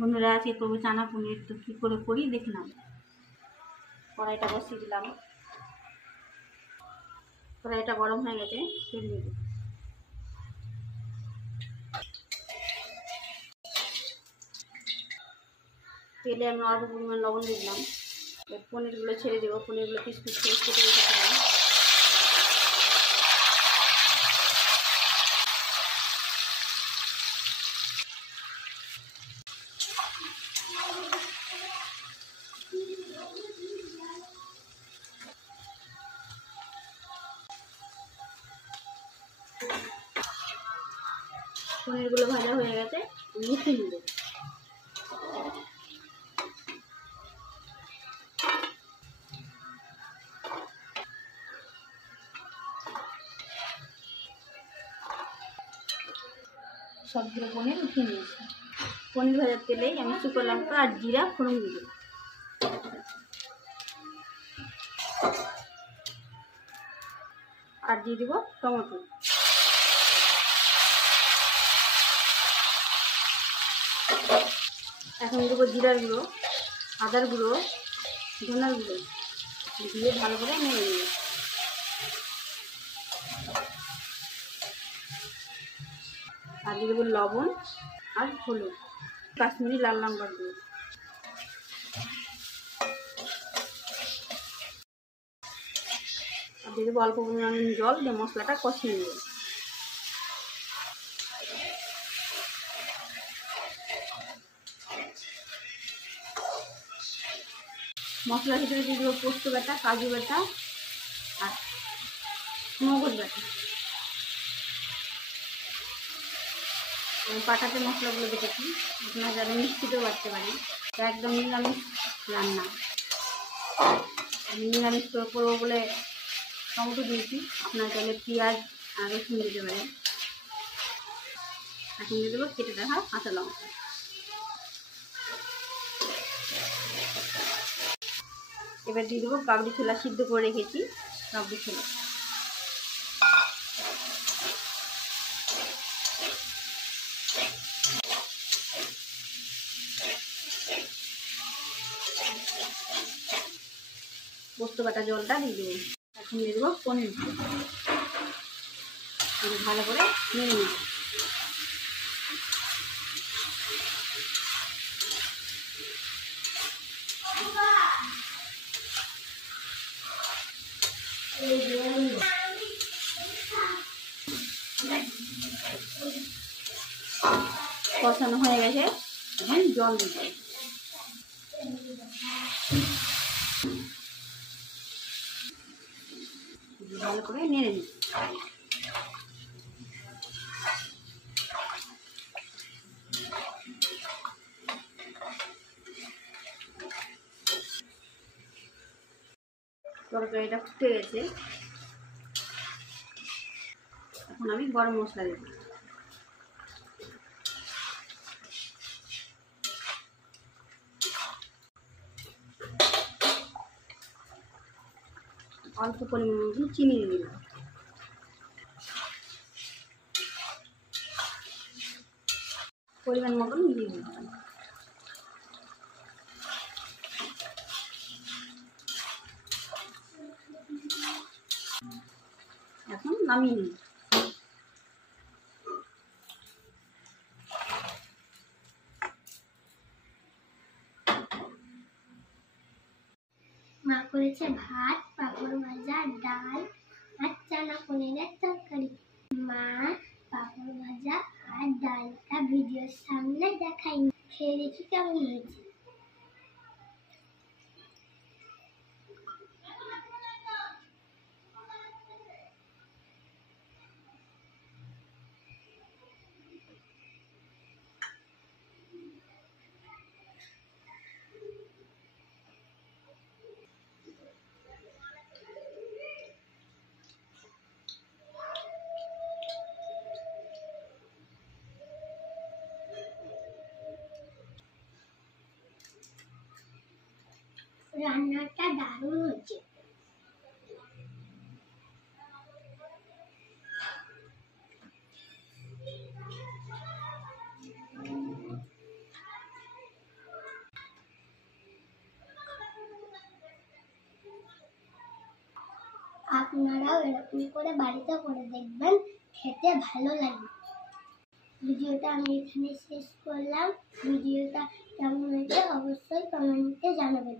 বন্ধুরা, আজকে করবো চানা পনির। তো কী করে করি দেখলাম। কড়াইটা বসিয়ে দিলাম। কড়াইটা গরম হয়ে গেছে, তেল দিয়ে দিই। তেলে আমি অল্প পরিমাণ লবণ দিলাম। পনিরগুলো ছেড়ে দেবো। পনিরগুলো পিস পিস করে কেটে রেখেছিলাম। পনিরগুলো ভাজা হয়ে গেছে, মুছে নেব। সবগুলো পনির উঠিয়ে নিয়েছি। পনির ভাজার তেলেই আমি শুকনো লঙ্কা আর জিরা ফোড়ন দিব। আর দিয়ে দিব টমেটো। এখন দেবো জিরার গুঁড়ো, আদার গুঁড়ো, ধনার গুঁড়ো দিয়ে ভালো করে নেড়ে নেব। আর দিয়ে দেবো লবণ আর হলুদ, কাশ্মীরি লাল লঙ্কার গুঁড়ো। আর দিয়ে দেবো অল্প পরিমাণ জল দিয়ে মশলাটা কষিয়ে নেব। মশলার ভিতরে দিয়ে দেবো পোস্ত বাটা, কাজু বাটা আর মগজ বাটা। পাটাতে মশলাগুলো দেখেছি, আপনারা যারা মিষ্টিতেও বাড়তে পারেন। তো একদম নিরামিষ রান্না, আমি নিরামিষ করবো বলে টমেটো দিয়েছি। আপনারা চাইলে পেঁয়াজ আর রসুন দিতে পারেন। এখন দিয়ে দেবো কেটে রাখা কাঁচা লঙ্কা। এবার দিয়ে দেবো কাবলি ছোলা, সিদ্ধ করে রেখেছি কাবলি ছোলা। পোস্ত বাটা জলটা দিয়ে দেবো। এখন দিয়ে দেবো পনির, ভালো করে নেড়ে নেব। কষানো হয়ে গেছে, এখন জল দিতে ভালো করে নেড়ে নিই। তরকারিটা ফুটে গেছে, এখন আমি গরম মশলা দেব। অল্প পরিমাণ চিনি দিয়ে দিলাম। পরিমাণ মতন দিয়ে দিলাম। এখন নামিয়ে নিই। মা করেছে ভাত, পাঁপড় ভাজা, ডাল আর চানা পনিরের তরকারি। মা পাঁপড় ভাজা আর ডালটা ভিডিওর সামনে দেখাইনি, খেয়ে দেখি কেমন হয়েছে। রান্নাটা দারুণ হয়েছে। আপনারাও এরকম করে বাড়িতে করে দেখবেন, খেতে ভালো লাগে। ভিডিওটা আমি এখানে শেষ করলাম। ভিডিওটা কেমন হয়েছে অবশ্যই কমেন্টে জানাবেন।